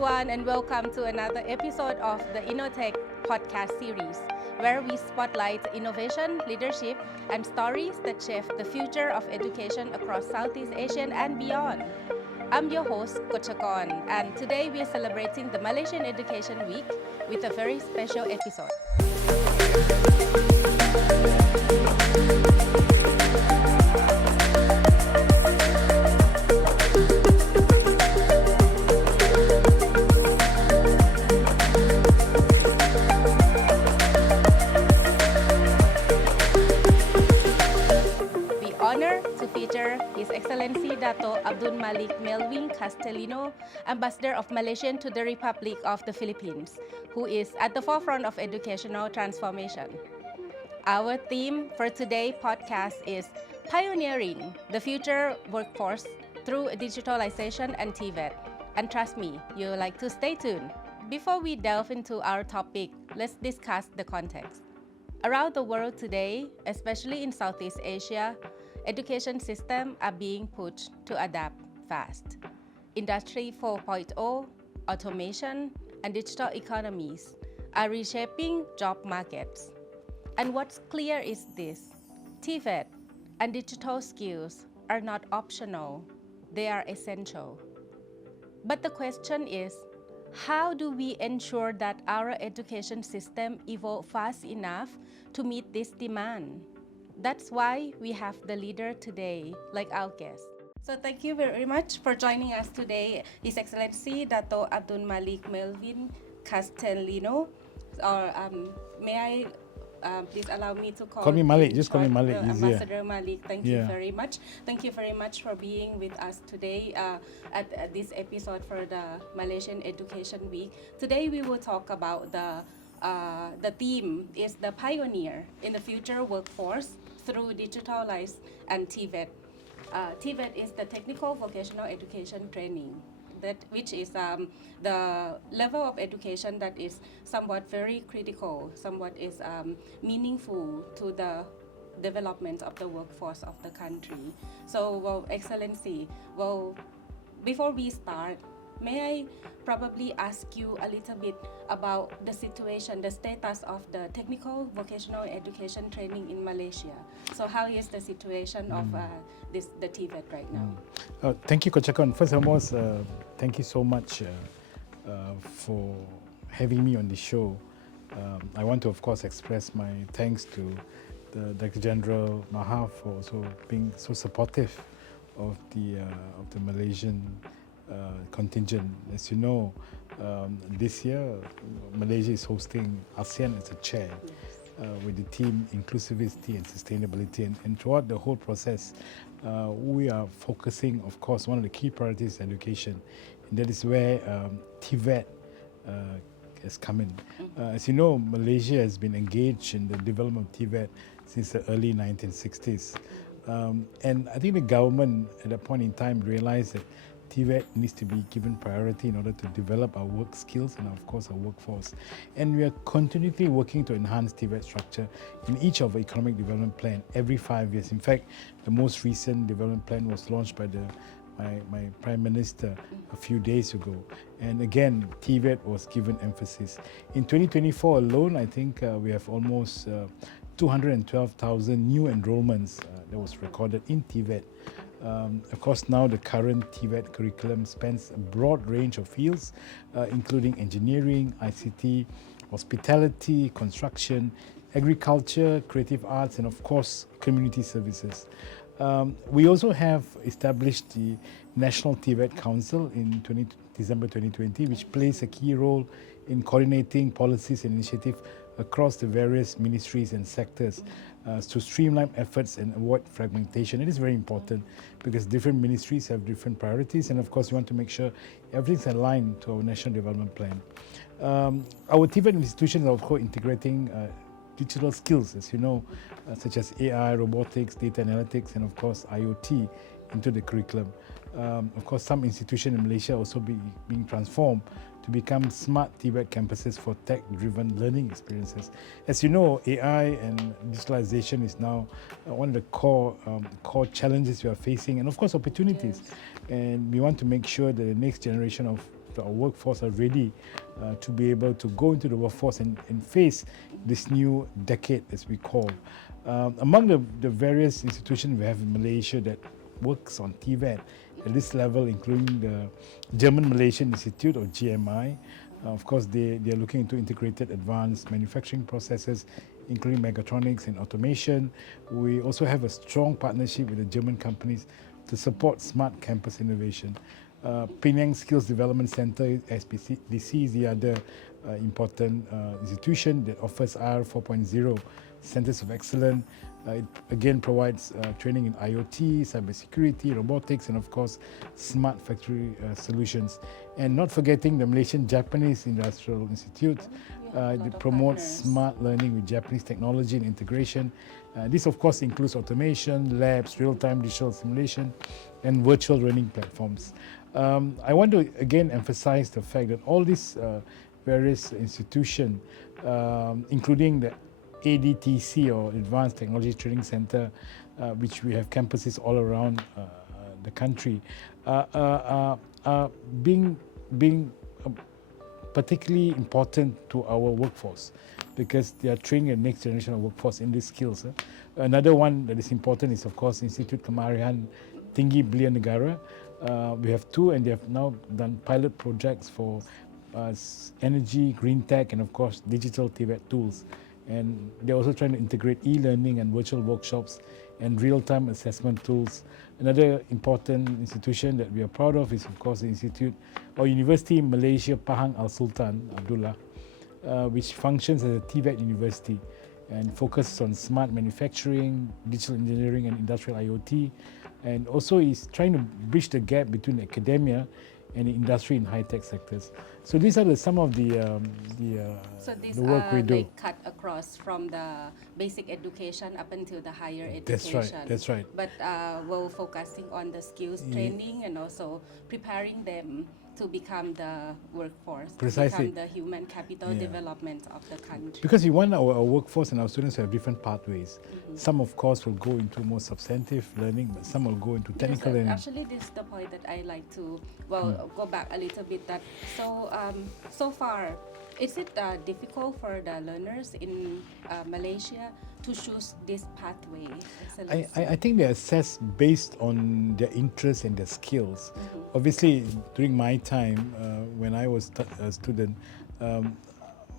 everyone, and welcome to another episode of the InnoTech podcast series, where we spotlight innovation, leadership, and stories that shape the future of education across Southeast Asia and beyond. I'm your host, Kochakorn, and today we are celebrating the Malaysian Education Week with a very special episode. His Excellency Dato Abdul Malik Melvin Castelino, Ambassador of Malaysia to the Republic of the Philippines, who is at the forefront of educational transformation. Our theme for today's podcast is Pioneering the Future Workforce through Digitalization and TVET. And trust me, you'll like to stay tuned. Before we delve into our topic, let's discuss the context. Around the world today, especially in Southeast Asia, education systems are being pushed to adapt fast. Industry 4.0, automation, and digital economies are reshaping job markets. And what's clear is this: TVET and digital skills are not optional, they are essential. But the question is, how do we ensure that our education system evolves fast enough to meet this demand? That's why we have the leader today, like our guest. So thank you very much for joining us today, His Excellency Dato Abdul Malik Melvin Castelino. Or may I please allow me to call me Malik. Just call me Malik. Ambassador Malik. Thank you very much. Thank you very much for being with us today at this episode for the Malaysian Education Week. Today we will talk about the theme is the pioneer in the future workforce through digitalized and TVET. TVET is the Technical Vocational Education Training, which is the level of education that is somewhat very critical, somewhat is meaningful to the development of the workforce of the country. So, Excellency, before we start, may I probably ask you a little bit about the situation, the status of the technical vocational education training in Malaysia? So how is the situation of the TVET right now? Thank you, Kochakorn. First and foremost, thank you so much for having me on the show. I want to, of course, express my thanks to the Director General Maha for also being so supportive of the Malaysian contingent. As you know, this year Malaysia is hosting ASEAN as a chair with the theme Inclusivity and Sustainability, and throughout the whole process we are focusing, of course, one of the key priorities is education, and that is where TVET has come in. As you know, Malaysia has been engaged in the development of TVET since the early 1960s, and I think the government at that point in time realized that TVET needs to be given priority in order to develop our work skills and, of course, our workforce. And we are continually working to enhance TVET structure in each of our economic development plan every 5 years. In fact, the most recent development plan was launched by my Prime Minister a few days ago. And again, TVET was given emphasis. In 2024 alone, I think we have almost 212,000 new enrollments that was recorded in TVET. Of course, now the current TVET curriculum spans a broad range of fields, including engineering, ICT, hospitality, construction, agriculture, creative arts, and of course, community services. We also have established the National TVET Council in December 2020, which plays a key role in coordinating policies and initiatives across the various ministries and sectors to streamline efforts and avoid fragmentation. It is very important because different ministries have different priorities, and of course we want to make sure everything's aligned to our national development plan. Our TVET institutions are, of course, integrating digital skills, as you know, such as AI, robotics, data analytics, and of course IoT into the curriculum. Of course, some institutions in Malaysia also being transformed to become smart TVET campuses for tech-driven learning experiences. As you know, AI and digitalization is now one of the core challenges we are facing, and of course opportunities. Yes. And we want to make sure that the next generation of our workforce are ready to be able to go into the workforce and face this new decade, as we call. Among the various institutions we have in Malaysia that works on TVET at this level, including the German-Malaysian Institute, or GMI. Of course, they are looking into integrated advanced manufacturing processes, including mechatronics and automation. We also have a strong partnership with the German companies to support smart campus innovation. Penang Skills Development Center, SPDC, is the other important institution that offers R 4.0 Centers of Excellence. It again provides training in IoT, cybersecurity, robotics, and of course smart factory solutions. And not forgetting the Malaysian Japanese Industrial Institute. It promotes smart learning with Japanese technology and integration. This of course includes automation, labs, real-time digital simulation, and virtual learning platforms. I want to again emphasize the fact that all these various institutions, including the ADTC, or Advanced Technology Training Center, which we have campuses all around the country, being particularly important to our workforce, because they are training the next generation of workforce in these skills. Another one that is important is of course Institute Kemarian Tinggi Belia Negara. We have two, and they have now done pilot projects for energy, green tech, and of course digital TVET tools. And they're also trying to integrate e-learning and virtual workshops and real-time assessment tools. Another important institution that we are proud of is of course the Institute or University in Malaysia Pahang Al Sultan Abdullah, which functions as a TVET university and focuses on smart manufacturing, digital engineering, and industrial IoT, and also is trying to bridge the gap between academia and the industry in high-tech sectors. So these are some of the work we do. Like cut across from the basic education up until the higher education. That's right. That's right. But we're focusing on the skills training and also preparing them to become the workforce, Precisely. to become the human capital development of the country. Because we want our workforce and our students to have different pathways. Some, of course, will go into more substantive learning, but some will go into technical learning. Actually, this is the point that I like to go back a little bit. That so far, is it difficult for the learners in Malaysia to choose this pathway? I think they assess based on their interests and their skills. Obviously, during my time, when I was a student,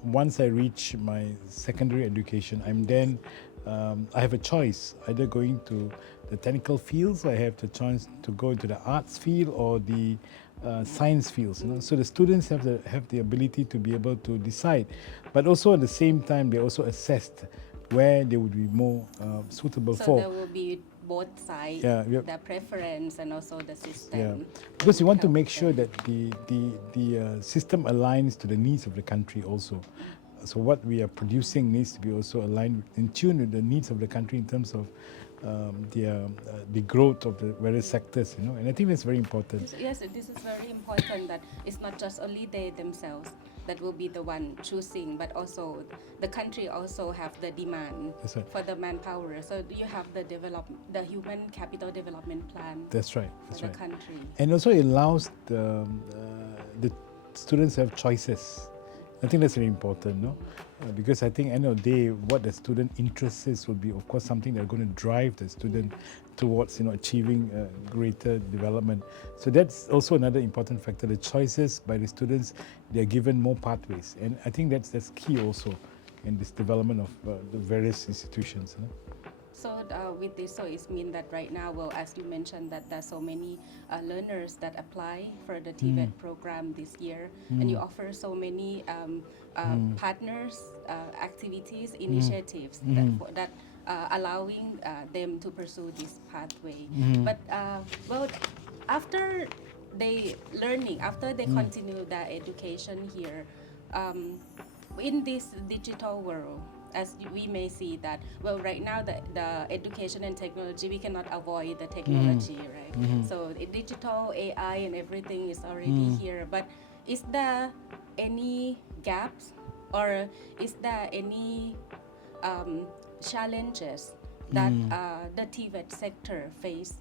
once I reach my secondary education, I have a choice, either going to the technical fields, I have the chance to go into the arts field or the science fields. So the students have the ability to be able to decide, but also at the same time they also assessed where they would be more suitable for. So there will be both sides, the preference and also the system. Yeah, because you want to make sure that the system aligns to the needs of the country also. So what we are producing needs to be also aligned, in tune with the needs of the country in terms of the growth of the various sectors, and I think that's very important. Yes, this is very important, that it's not just only they themselves that will be the one choosing, but also the country also have the demand for the manpower. So you have the human capital development plan. That's right. For the country. And also it allows the students to have choices. I think that's very important, no? Because I think end of the day, what the student interests is will be, of course, something that's going to drive the student towards, achieving greater development. So that's also another important factor. The choices by the students, they are given more pathways, and I think that's key also in this development of the various institutions. So with this, so it means that right now, well, as you mentioned, that there's so many learners that apply for the TVET program this year, and you offer so many partners, activities, initiatives that allowing them to pursue this pathway. But well, after they continue their education here, in this digital world, as we may see that, well, right now the education and technology, we cannot avoid the technology, right? So digital AI and everything is already here. But is there any gaps, or is there any challenges that the TVET sector face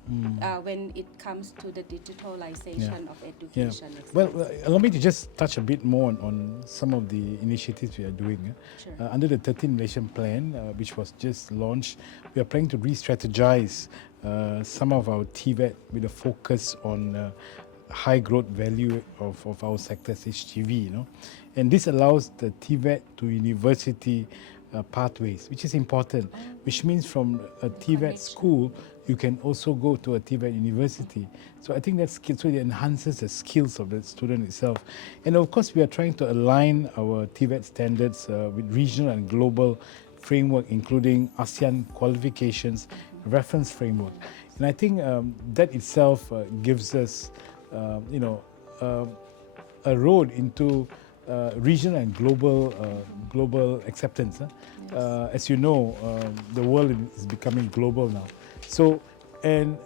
when it comes to the digitalization of education. Well, allow me to just touch a bit more on some of the initiatives we are doing. Sure. Under the 13 Malaysian Plan, which was just launched, we are planning to re-strategize some of our TVET with a focus on high growth value of our sectors, HGV, you know. And this allows the TVET to university pathways, which is important, which means from a TVET school, you can also go to a TVET university. So I think that's so it enhances the skills of the student itself. And of course, we are trying to align our TVET standards with regional and global framework, including ASEAN qualifications, reference framework. And I think that itself gives us, a road into regional and global acceptance. As you know, the world is becoming global now. So, and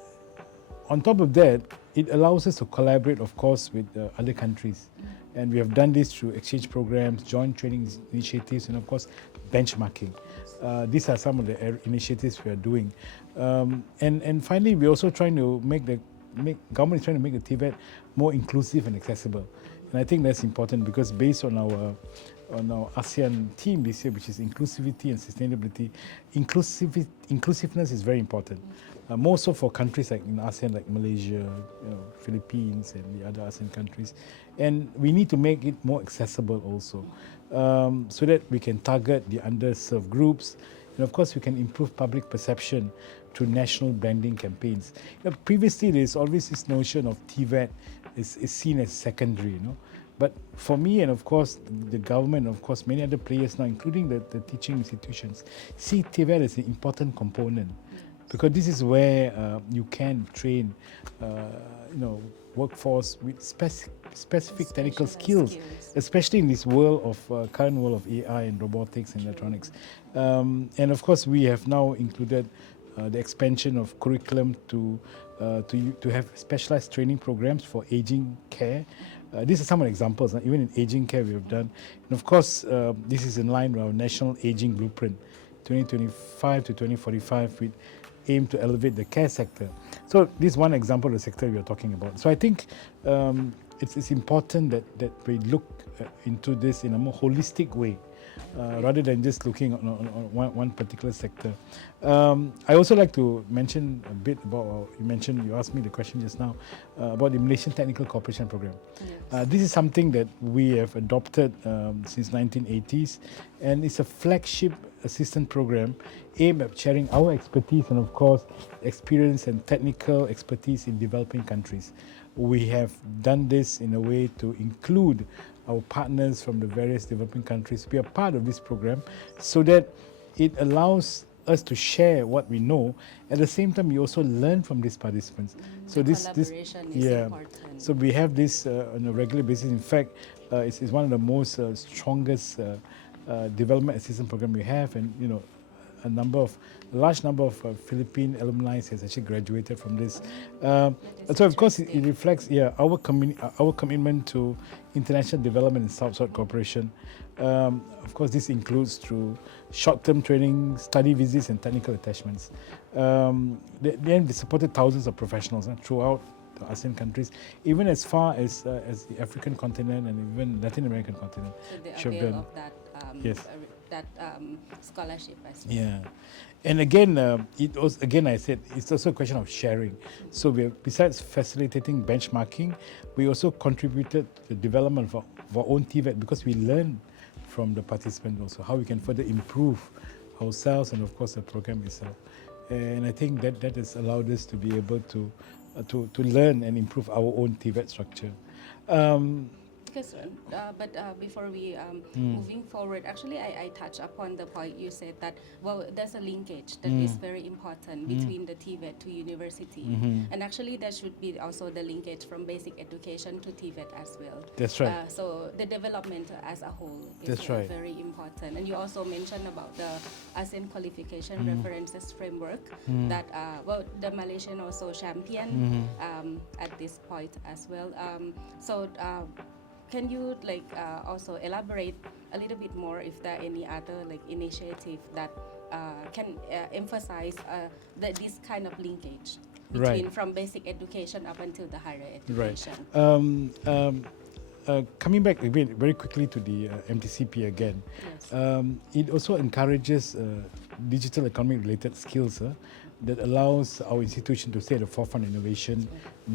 on top of that, it allows us to collaborate, of course, with other countries. And we have done this through exchange programs, joint training initiatives, and of course, benchmarking. These are some of the initiatives we are doing. And finally, we're also trying to government is trying to make the TVET more inclusive and accessible. And I think that's important because based on our ASEAN theme this year, which is inclusivity and sustainability, inclusiveness is very important. More so for countries like in ASEAN, like Malaysia, Philippines, and the other ASEAN countries. And we need to make it more accessible also, so that we can target the underserved groups. And of course, we can improve public perception through national branding campaigns. Previously, there's always this notion of TVET is seen as secondary, But for me, and of course the government, of course many other players now, including the teaching institutions, see TVET as an important component, because this is where you can train, workforce with specific technical skills, especially in this world of current world of AI and robotics and electronics. And of course, we have now included the expansion of curriculum to have specialized training programs for aging care. These are some of the examples. Even in aging care, we have done. And of course, this is in line with our National Aging Blueprint, 2025 to 2045, with aim to elevate the care sector. So this is one example of the sector we are talking about. So I think it's important that we look into this in a more holistic way, rather than just looking on one particular sector. I also like to mention a bit about, you asked me the question just now, about the Malaysian Technical Cooperation Program. Yes. This is something that we have adopted since 1980s, and it's a flagship assistance program aimed at sharing our expertise and of course experience and technical expertise in developing countries. We have done this in a way to include our partners from the various developing countries to be a part of this program, so that it allows us to share what we know. At the same time, we also learn from these participants. So this collaboration is important. So we have this on a regular basis. In fact, it's one of the most strongest development assistance program we have, and a large number of Philippine alumni has actually graduated from this. So of course it reflects our commitment to international development and South-South cooperation. Of course, this includes through short-term training, study visits, and technical attachments. They supported thousands of professionals throughout the ASEAN countries, even as far as the African continent and even Latin American continent. So the avail of that. Yes. That scholarship as well. Yeah, and again, I said it's also a question of sharing. So besides facilitating benchmarking, we also contributed to the development of our own TVET, because we learn from the participants also how we can further improve ourselves and of course the program itself. And I think that has allowed us to be able to learn and improve our own TVET structure. But before we moving forward, actually I touched upon the point you said that, well, there's a linkage that is very important between the TVET to university, and actually there should be also the linkage from basic education to TVET as well. That's right. So the development as a whole is very important. And you also mentioned about the ASEAN qualification references framework that the Malaysian also champion at this point as well. can you also elaborate a little bit more if there are any other initiative that can emphasize this kind of linkage between from basic education up until the higher education? Coming back a bit very quickly to the MTCP again, it also encourages digital economy related skills that allows our institution to stay at the forefront of innovation,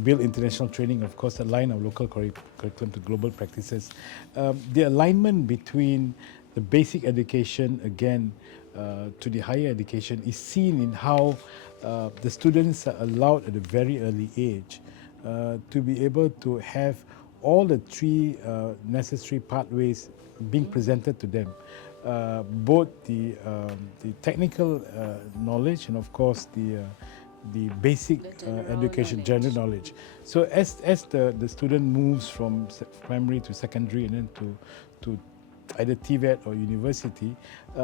build international training, of course, align our local curriculum to global practices. The alignment between the basic education, again, to the higher education is seen in how the students are allowed at a very early age to be able to have all the three necessary pathways being presented to them. Both the technical knowledge and of course the basic education, general knowledge. So as the student moves from primary to secondary and then to either TVET or university,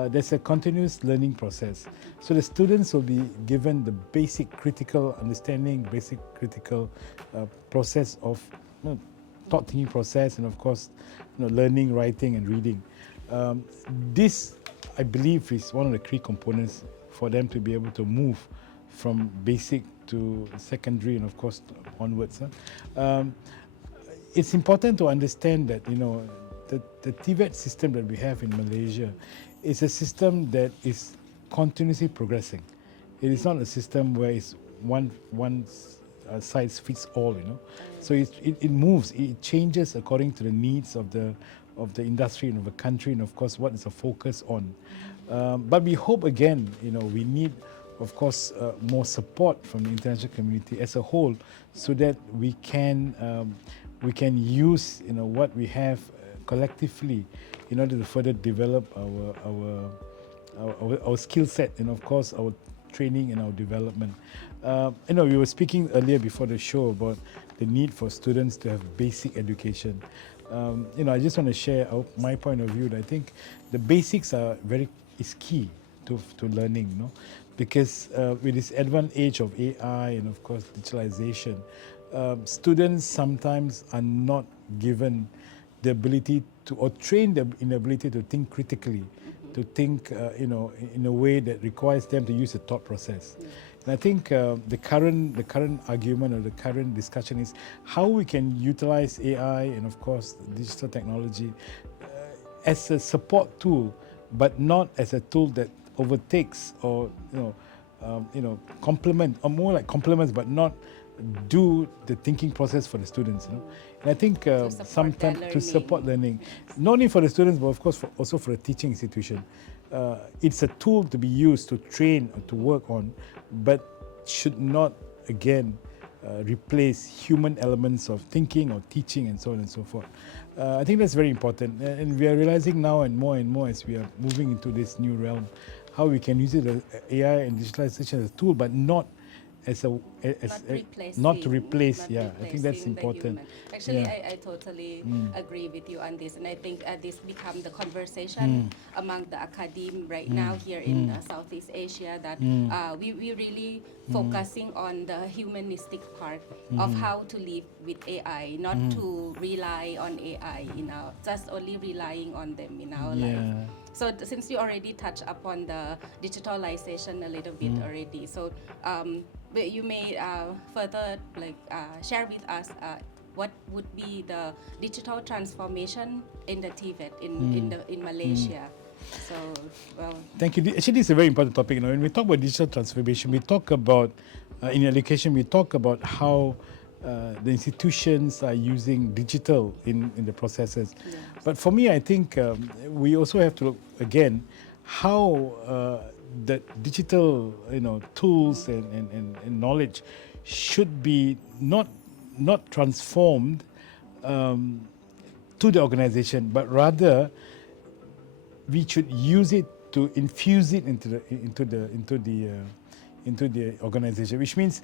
there's a continuous learning process. So the students will be given the basic critical understanding, basic critical process of thought thinking process, and of course learning, writing and reading. This, I believe, is one of the key components for them to be able to move from basic to secondary and of course onwards. It's important to understand that the TVET system that we have in Malaysia is a system that is continuously progressing. It is not a system where it's one size fits all. So it moves, it changes according to the needs of the industry and of the country, and of course what is the focus on. But we hope again, we need of course more support from the international community as a whole, so that we can use what we have collectively in order to further develop our skill set and of course our training and our development. We were speaking earlier before the show about the need for students to have basic education. I just want to share my point of view. I think the basics is key to learning, because with this advanced age of AI and of course digitalization, students sometimes are not given the ability to, or trained in the ability to think critically, to think in a way that requires them to use the thought process. And I think the current argument or the current discussion is how we can utilize AI and of course digital technology as a support tool, but not as a tool that overtakes or complement, or more like complements, but not do the thinking process for the students. And I think sometimes to support learning, not only for the students but of course also for the teaching institution. It's a tool to be used to train or to work on, but should not again replace human elements of thinking or teaching and so on and so forth. I think that's very important, and we are realizing now and more as we are moving into this new realm, how we can use it as AI and digitalization as a tool, but not as not to replace. I think that's important. Actually, I totally agree with you on this, and I think this become the conversation among the academe right now here in Southeast Asia, that we really focusing on the humanistic part of how to live with AI, not to rely on AI, just only relying on them in our life. So since you already touched upon the digitalization a little bit already, so you may further share with us what would be the digital transformation in the TVET in Malaysia. So, thank you. Actually, it's a very important topic. When we talk about digital transformation, we talk about in education, we talk about how the institutions are using digital in the processes. Yes. But for me, I think we also have to look again how the digital tools and knowledge should be not transformed to the organization, but rather we should use it to infuse it into the organization, which means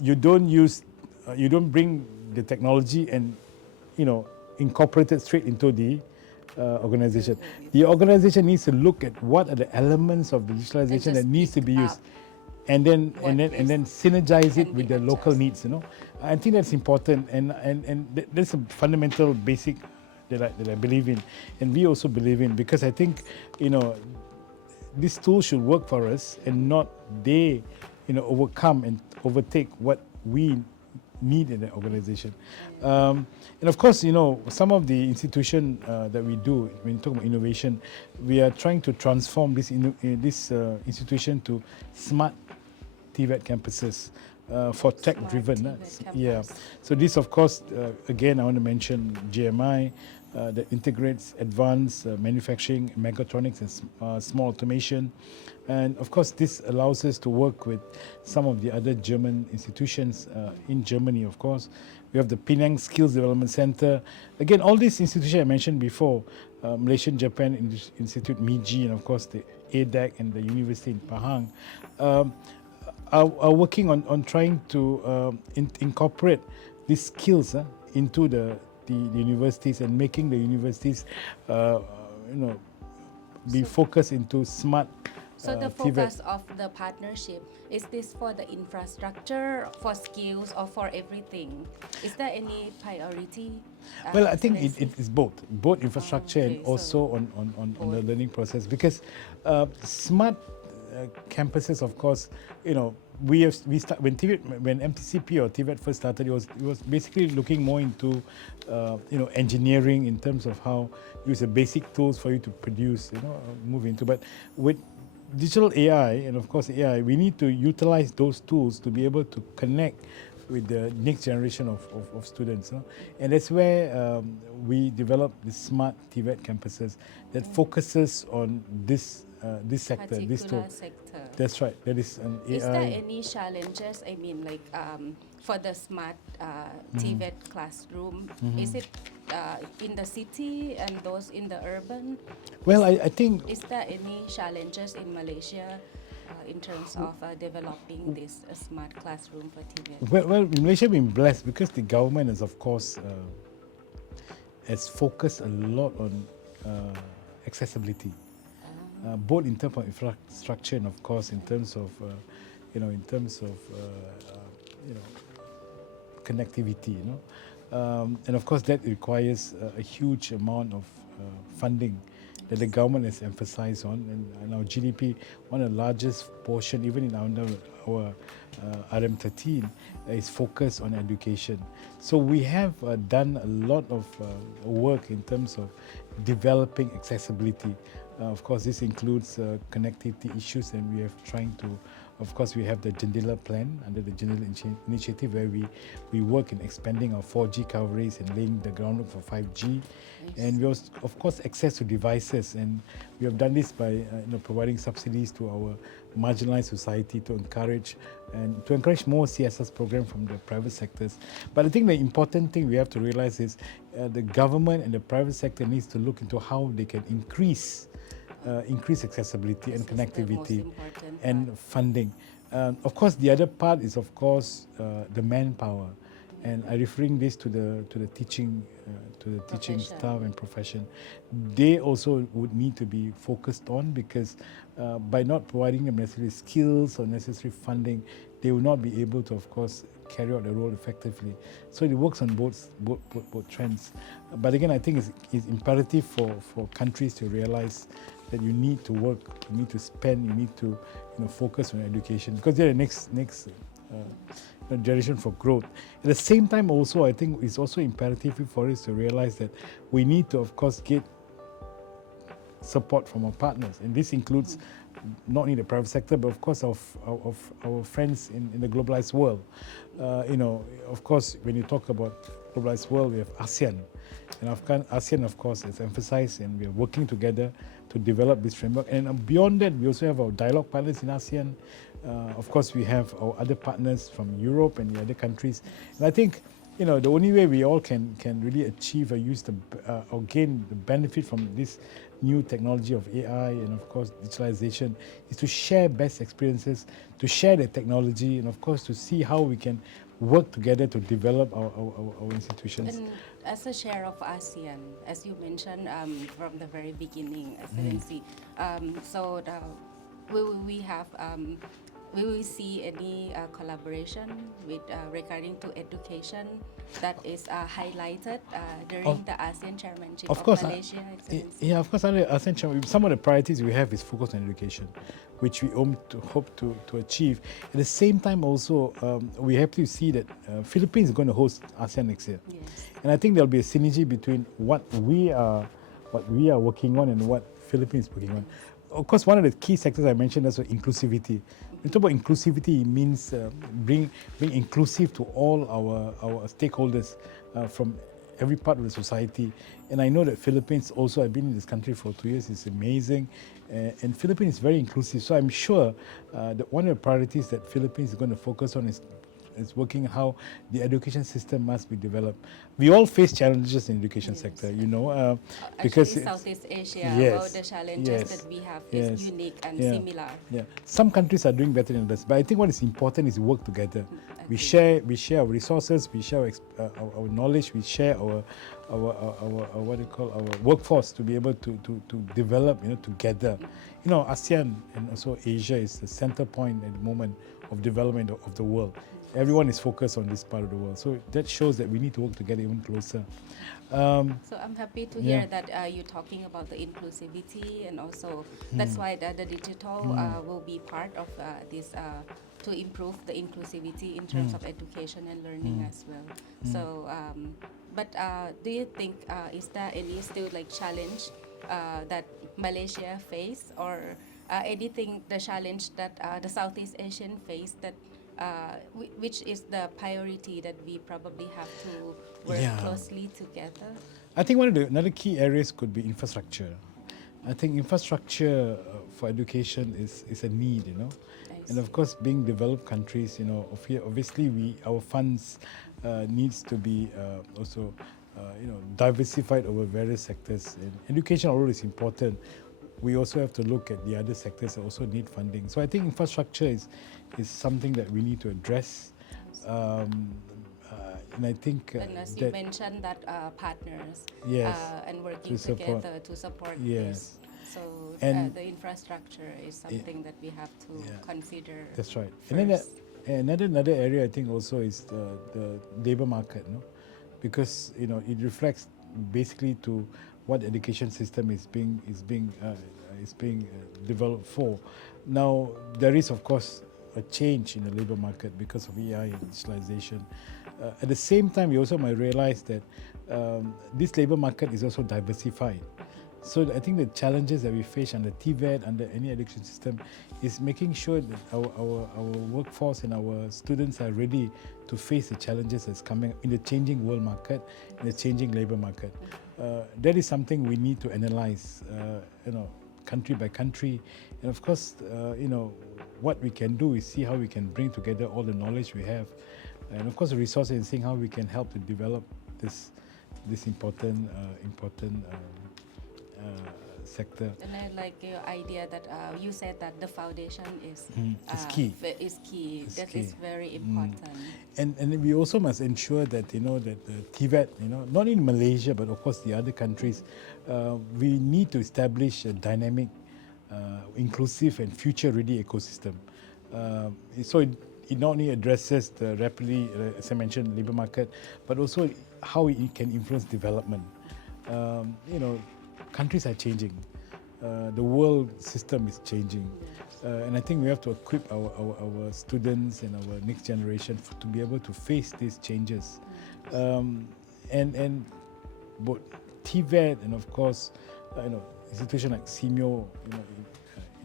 you don't bring the technology and incorporate it straight into the organization. The organization needs to look at what are the elements of digitalization that needs to be used, and then synergize it with the local needs. I think that's important, and that's a fundamental basic that I believe in, and we also believe in, because I think, this tool should work for us and not they, overcome and overtake what we need in the organization. And of course, some of the institution that we do, when you talk about innovation, we are trying to transform this institution to smart TVET campuses for tech-driven. Yeah. So this, of course, again, I want to mention GMI, that integrates advanced manufacturing, mechatronics, and small automation. And of course, this allows us to work with some of the other German institutions in Germany, of course. We have the Penang Skills Development Center. Again, all these institutions I mentioned before, Malaysian Japan Institute, MIGI, and of course the ADEC and the University in Pahang, are working on trying to incorporate these skills into the universities and making the universities, be focused into smart. So the focus of the partnership, is this for the infrastructure, for skills, or for everything? Is there any priority? Well, I think it is both infrastructure and also on the learning process, because smart campuses, of course, when MTCP or TVET first started, it was basically looking more into engineering, in terms of how use the basic tools for you to produce, move into. But with digital AI and of course AI, we need to utilize those tools to be able to connect with the next generation of students. And that's where we develop the smart TVET campuses that focuses on this sector, this tool. Sector. That's right. That is an AI. Is there any challenges? I mean, like for the smart TVET classroom, is it in the city and those in the urban? Well, I think. Is there any challenges in Malaysia in terms of developing this smart classroom for TVET? Well, in Malaysia, we've been blessed because the government is, of course, has focused a lot on accessibility. Both in terms of infrastructure and of course in terms of connectivity, and of course that requires a huge amount of funding that the government has emphasized on, and our GDP, one of the largest portion, even in our RM13, is focused on education. So we have done a lot of work in terms of developing accessibility. Of course, this includes connectivity issues, and we are trying to, of course, we have the Jendela plan under the Jendela initiative, where we work in expanding our 4G coverage and laying the groundwork for 5G. Nice. And we also, of course, access to devices, and we have done this by providing subsidies to our marginalized society to encourage more CSS programs from the private sectors. But I think the important thing we have to realize is the government and the private sector needs to look into how they can increase accessibility and connectivity and funding. Of course, the other part is, of course, the manpower, and I'm referring this to the teaching staff and profession. They also would need to be focused on, because by not providing them necessary skills or necessary funding, they will not be able to, of course, carry out the role effectively. So it works on both trends. But again, I think it's imperative for countries to realize that you need to work, you need to spend, you need to focus on education, because they're the next generation for growth. At the same time, also, I think it's also imperative for us to realize that we need to, of course, get support from our partners, and this includes not only the private sector, but of course our friends in the globalized world. Of course, when you talk about globalized world, we have ASEAN, and ASEAN, of course, is emphasized, and we are working together to develop this framework. And beyond that, we also have our dialogue partners in ASEAN. Of course, we have our other partners from Europe and the other countries. And I think, the only way we all can really achieve or use or gain the benefit from this new technology of AI and, of course, digitalization is to share best experiences, to share the technology, and, of course, to see how we can work together to develop our institutions. And as a share of ASEAN, as you mentioned from the very beginning, Excellency, so we have will we see any collaboration with regarding to education that is highlighted during the ASEAN chairmanship Of of course, Malaysia, Excellency? yeah, of course. Under ASEAN, some of the priorities we have is focus on education, which we hope to achieve. At the same time, also, we have to see that Philippines is going to host ASEAN next year, Yes. and I think there'll be a synergy between what we are working on and what Philippines is working on. Of course, one of the key sectors I mentioned is inclusivity. When we talk about inclusivity, it means being inclusive to all our stakeholders from every part of the society. And I know that Philippines also, I've been in this country for 2 years, it's amazing. And Philippines is very inclusive. So I'm sure that one of the priorities that Philippines is going to focus on is working how the education system must be developed. We all face challenges in the education sector, because actually Southeast Asia, yes, well, the challenges that we have is unique and yeah, similar. Yeah, some countries are doing better than others, but I think what is important is work together. We Agree. share our resources, we share our knowledge, we share our what do you call our workforce to be able to develop together. ASEAN and also Asia is the center point at the moment of development of the world. Everyone is focused on this part of the world, so that shows that we need to work together even closer. So I'm happy to hear that you're talking about the inclusivity, and also that's why the digital will be part of this to improve the inclusivity in terms of education and learning as well. So, but do you think is there any still like challenge that Malaysia face, or anything the challenge that the Southeast Asian face that which is the priority that we probably have to work closely together? I think another key areas could be infrastructure. I think infrastructure for education is a need, and of course, being developed countries, obviously our funds needs to be also diversified over various sectors. And education, although is important, we also have to look at the other sectors that also need funding. So I think infrastructure is something that we need to address. And I think And as you mentioned that partners and working together to support this. So And the infrastructure is something that we have to consider. That's right. First. And then another area I think also is the labor market, because it reflects basically to what education system is being developed for. Now there is of course a change in the labor market because of AI and digitalization. At the same time, we also might realize that this labor market is also diversified. So I think the challenges that we face under TVET, under any education system, is making sure that our workforce and our students are ready to face the challenges that's coming in the changing world market, in the changing labor market. That is something we need to analyze, country by country. And of course, what we can do is see how we can bring together all the knowledge we have. And of course, the resources, and seeing how we can help to develop this important sector. And I like your idea that you said that the foundation is key. Is key. That is very important. And we also must ensure that that the TVET, not in Malaysia but of course the other countries, we need to establish a dynamic, inclusive and future-ready ecosystem. So it not only addresses the rapidly, as I mentioned, labor market, but also how it can influence development. Countries are changing. The world system is changing. And I think we have to equip our students and our next generation to be able to face these changes. And both TVET and of course, institutions like SEAMEO,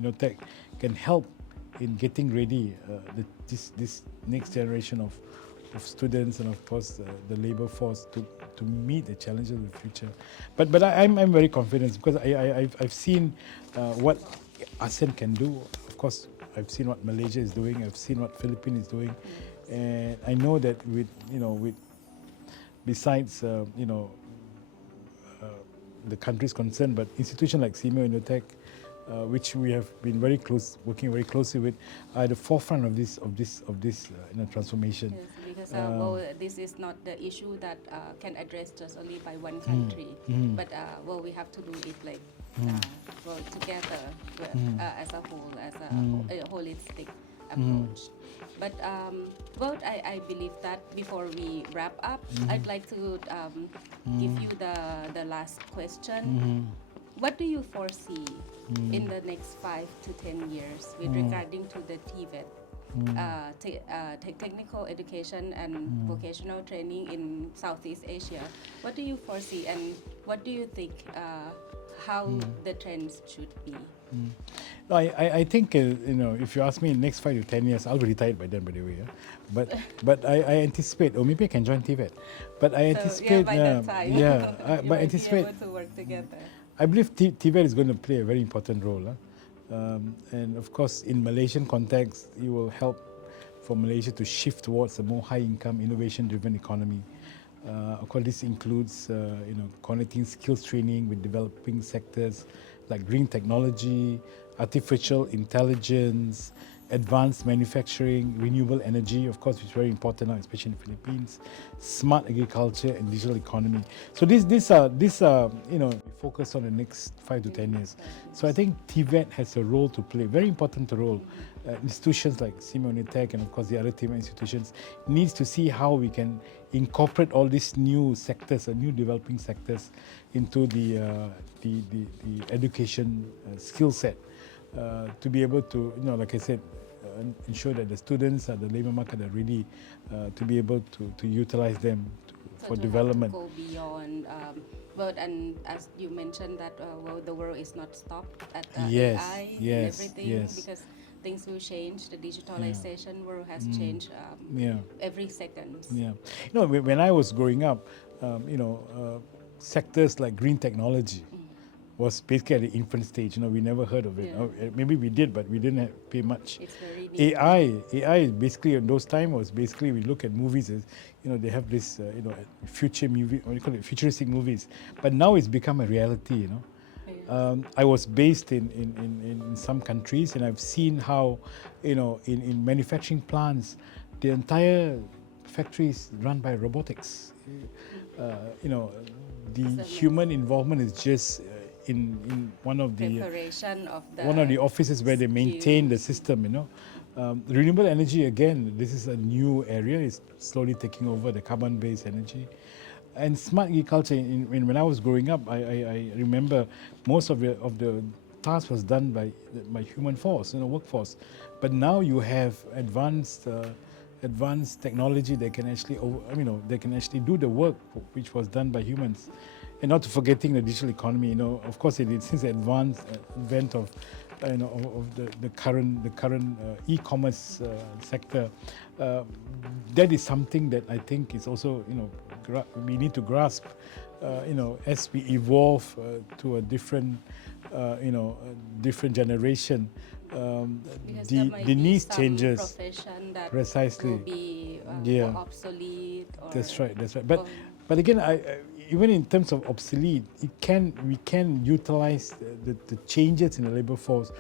INNOTECH can help in getting ready this next generation of students and of course the labor force to meet the challenges of the future. But I'm very confident because I've seen what ASEAN can do. Of course, I've seen what Malaysia is doing. I've seen what Philippines is doing, and I know that with besides the countries concerned, but institutions like SEAMEO INNOTECH, which we have been working very closely with, are at the forefront of this transformation. Yes, because well, this is not the issue that can address just only by one country, but well, we have to do it like well together as a whole, as a holistic approach. But I believe that before we wrap up, I'd like to give you the last question. What do you foresee in the next 5 to 10 years with regarding to the TVET, technical education and vocational training in Southeast Asia? What do you foresee, and what do you think how the trends should be? No, I think if you ask me in the next 5 to 10 years, I'll be retired by then. By the way, but I anticipate, or maybe I can join TVET. But I anticipate, by that time, but I anticipate be able to work together. I believe TVET is going to play a very important role, and of course, in Malaysian context, it will help for Malaysia to shift towards a more high-income, innovation-driven economy. Of course, this includes connecting skills training with developing sectors like green technology, artificial intelligence, advanced manufacturing, renewable energy, of course, which is very important now, especially in the Philippines, smart agriculture and digital economy. So these are focused on the next 5 to 10 years. So I think TVET has a role to play, very important role. Institutions like SEAMEO INNOTECH and of course the other TVET institutions needs to see how we can incorporate all these new sectors, new developing sectors into the education skill set. To be able to, like I said, ensure that the students, the labour market are ready to be able to utilize them for development. Go beyond, and as you mentioned that the world is not stopped at AI and everything, because things will change. The digitalization world has changed every second. Yeah, when I was growing up, sectors like green technology was basically at the infant stage. We never heard of it. Maybe we did, but we didn't pay much. It's very new. AI basically in those times was basically, we look at movies as, they have this, future movie, what do you call it, futuristic movies. But now it's become a reality, I was based in some countries, and I've seen how, in manufacturing plants, the entire factory is run by robotics. The human involvement is just in one of the offices where they maintain the system. Renewable energy, again, this is a new area. It's slowly taking over the carbon-based energy. And smart agriculture. When I was growing up, I remember most of the task was done by human force, workforce. But now you have advanced technology that can actually, they can actually do the work which was done by humans. And not forgetting the digital economy, of course, since the advent of the current e-commerce sector, that is something that I think is also, we need to grasp, as we evolve to a different, different generation. The needs changes. That Precisely. Will be more obsolete. That's right. But again, even in terms of obsolete, we can utilize the changes in the labour force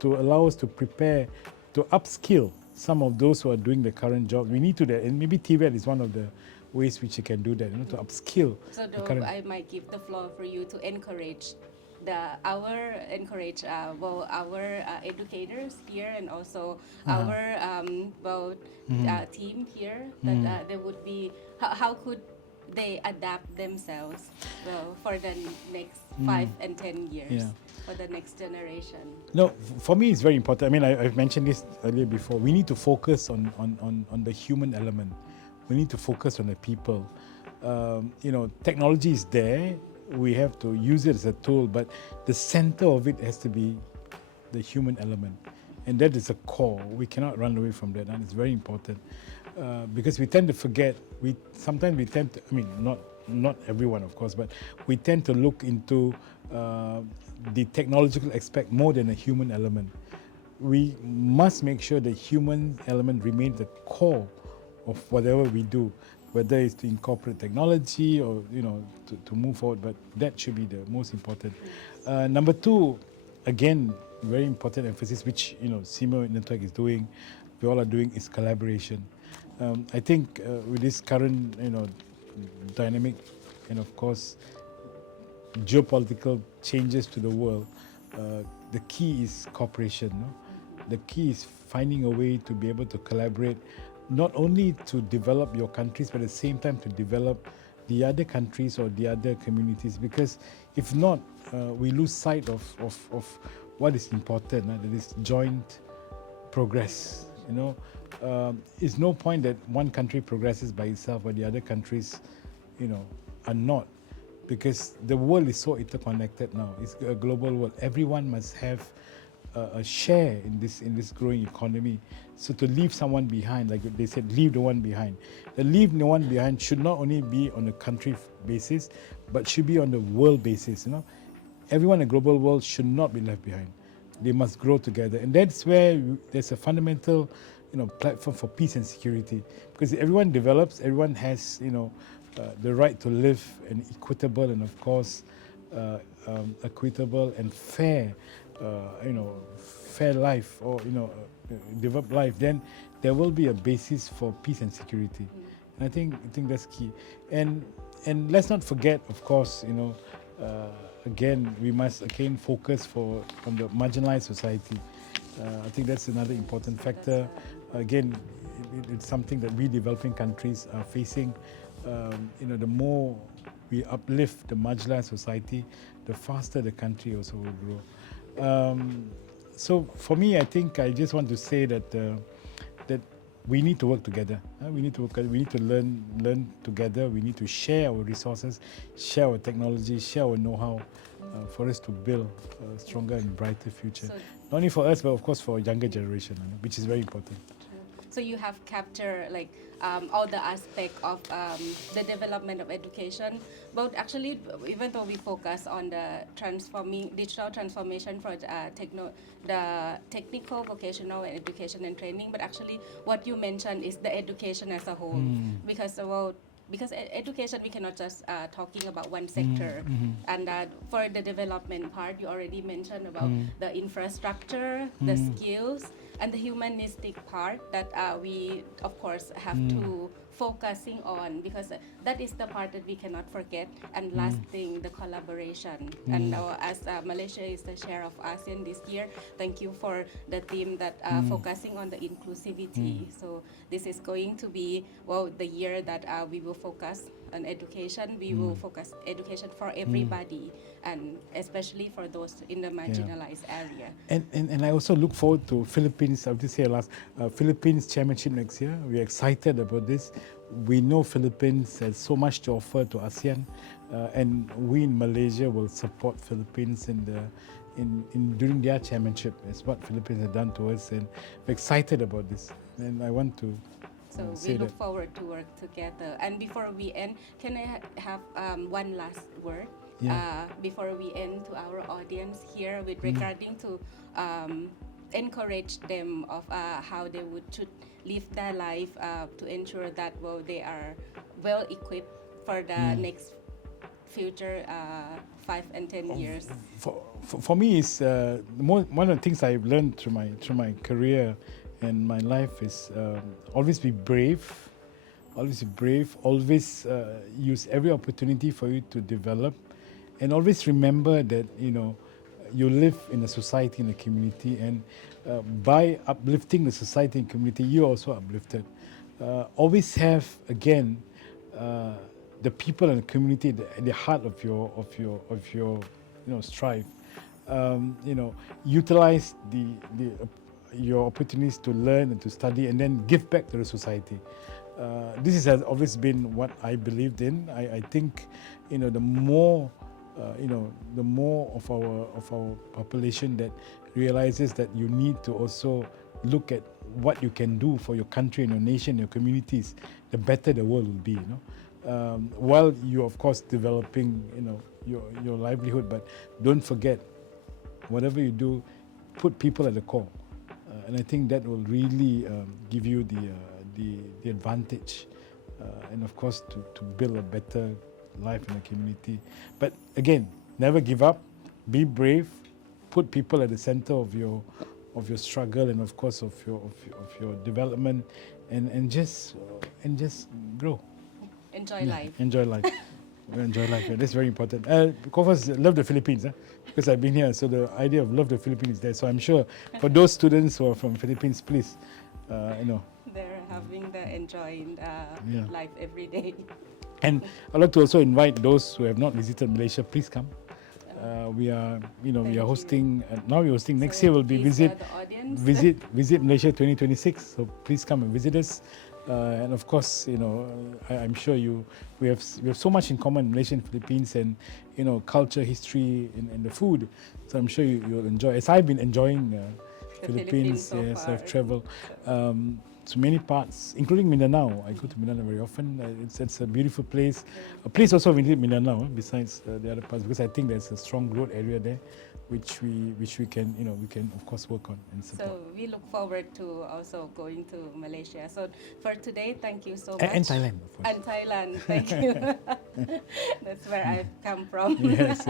to allow us to prepare, to upskill some of those who are doing the current job. We need to do that, and maybe TVET is one of the ways which you can do that, to upskill. So I might give the floor for you to encourage our educators here, and also our team here, that there would be, how could they adapt themselves for the next 5 and 10 years, for the next generation? No, for me it's very important. I've mentioned this earlier before. We need to focus on the human element. We need to focus on the people. Technology is there. We have to use it as a tool, but the center of it has to be the human element. And that is a core. We cannot run away from that, and it's very important. Because we tend to forget, sometimes we tend to, not everyone of course, but we tend to look into the technological aspect more than a human element. We must make sure the human element remains the core of whatever we do, whether it's to incorporate technology or to move forward, but that should be the most important. Number two, again, very important emphasis, which SEAMEO INNOTECH is doing, we all are doing, is collaboration. I think with this current dynamic, and of course geopolitical changes to the world, the key is cooperation. The key is finding a way to be able to collaborate, not only to develop your countries, but at the same time to develop the other countries or the other communities. Because if not, we lose sight of what is important, that is joint progress. It's no point that one country progresses by itself while the other countries, are not. Because the world is so interconnected now. It's a global world. Everyone must have a share in this growing economy. So to leave someone behind, like they said, leave the one behind. The leave the one behind should not only be on a country basis, but should be on the world basis. Everyone in the global world should not be left behind. They must grow together, and that's where there's a fundamental, platform for peace and security. Because everyone develops, everyone has, the right to live an equitable and, of course, equitable and fair, fair life, or developed life. Then there will be a basis for peace and security, and I think that's key. And let's not forget, of course, again, we must again focus on the marginalized society. I think that's another important factor. Again, it's something that we developing countries are facing. The more we uplift the marginalized society, the faster the country also will grow. So for me, I think I just want to say that that we need to work together. We need to learn together. We need to share our resources, share our technology, share our know-how, for us to build a stronger and brighter future. So, not only for us, but of course for our younger generation, which is very important. So you have captured all the aspect of the development of education. But actually, even though we focus on the digital transformation for the technical, vocational, and education and training, but actually what you mentioned is the education as a whole. Because education, we cannot just talking about one sector. And for the development part, you already mentioned about the infrastructure, the skills, and the humanistic part that we, of course, have to focusing on, because that is the part that we cannot forget. And last thing, the collaboration. And as Malaysia is the chair of ASEAN this year, thank you for the theme that focusing on the inclusivity. So this is going to be, the year that we will focus on education. We will focus education for everybody, and especially for those in the marginalized area. And I also look forward to Philippines. I'll just say Philippines Chairmanship next year. We're excited about this. We know Philippines has so much to offer to ASEAN, and we in Malaysia will support Philippines during their chairmanship. It's what Philippines have done to us, and we're excited about this. And I want to So we look forward to work together. And before we end, can I have one last word before we end to our audience here with regarding to encourage them of how they should live their life to ensure that they are well equipped for the next future 5 and 10 years. For me, it's one of the things I've learned through my career and my life is always be brave. Always use every opportunity for you to develop, and always remember that you live in a society, in a community, and by uplifting the society and community, you also uplifted. Always have the people and the community at the heart of your strive. Utilize your opportunities to learn and to study, and then give back to the society. This has always been what I believed in. I think the more of our population that realizes that you need to also look at what you can do for your country and your nation, your communities, the better the world will be. While you, of course, developing your livelihood, but don't forget, whatever you do, put people at the core, and I think that will really give you the advantage, and of course to build a better life in the community. But again, never give up, be brave, put people at the center of your struggle, and of course of your development, and just grow. Enjoy life. Enjoy life. We enjoy life. Yeah. That's very important. First, love the Philippines, because I've been here. So the idea of love the Philippines is there. So I'm sure for those students who are from Philippines, please, They're having the enjoying life every day. And I'd like to also invite those who have not visited Malaysia, please come. We are hosting. Now we're hosting. Next year will be visit Malaysia 2026. So please come and visit us. And of course, I'm sure we have so much in common, Malaysia and Philippines, and culture, history, and the food. So I'm sure you'll enjoy. As I've been enjoying Philippines, so yes, far. I've traveled to many parts, including Mindanao. I go to Mindanao very often. It's a beautiful place. A place also visit Mindanao besides the other parts, because I think there's a strong growth area there, which we can of course work on and support. So we look forward to also going to Malaysia. So for today, thank you so much. And Thailand, of course. And Thailand, thank you. That's where I've come from. Yes.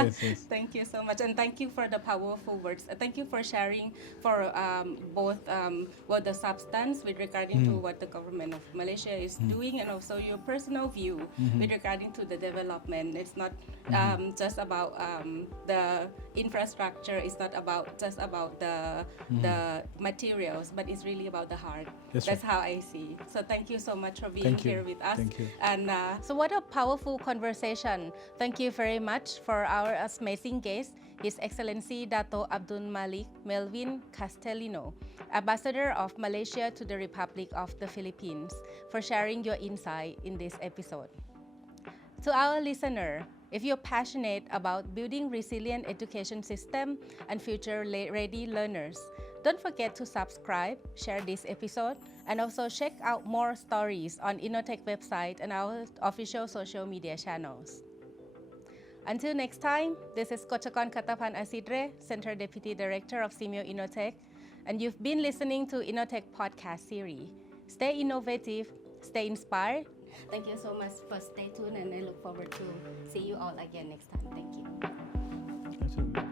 Thank you so much, and thank you for the powerful words. Thank you for sharing for both what the substance with regarding to what the government of Malaysia is doing, and also your personal view with regarding to the development. It's not just about the infrastructure. It's not just about the materials, but it's really about the heart. That's right. how I see. So thank you so much for being here with us. Thank you. And so what a powerful conversation. Thank you very much for our amazing guest, His Excellency Dato Abdul Malik Melvin Castelino, Ambassador of Malaysia to the Republic of the Philippines, for sharing your insight in this episode. To our listener, if you're passionate about building resilient education system and future-ready learners, don't forget to subscribe, share this episode, and also check out more stories on Innotech website and our official social media channels. Until next time, this is Kochakorn Khattapan-Acidre, Center Deputy Director of SEAMEO INNOTECH, and you've been listening to Innotech podcast series. Stay innovative, stay inspired. Thank you so much for stay tuned, and I look forward to see you all again next time. Thank you. Absolutely.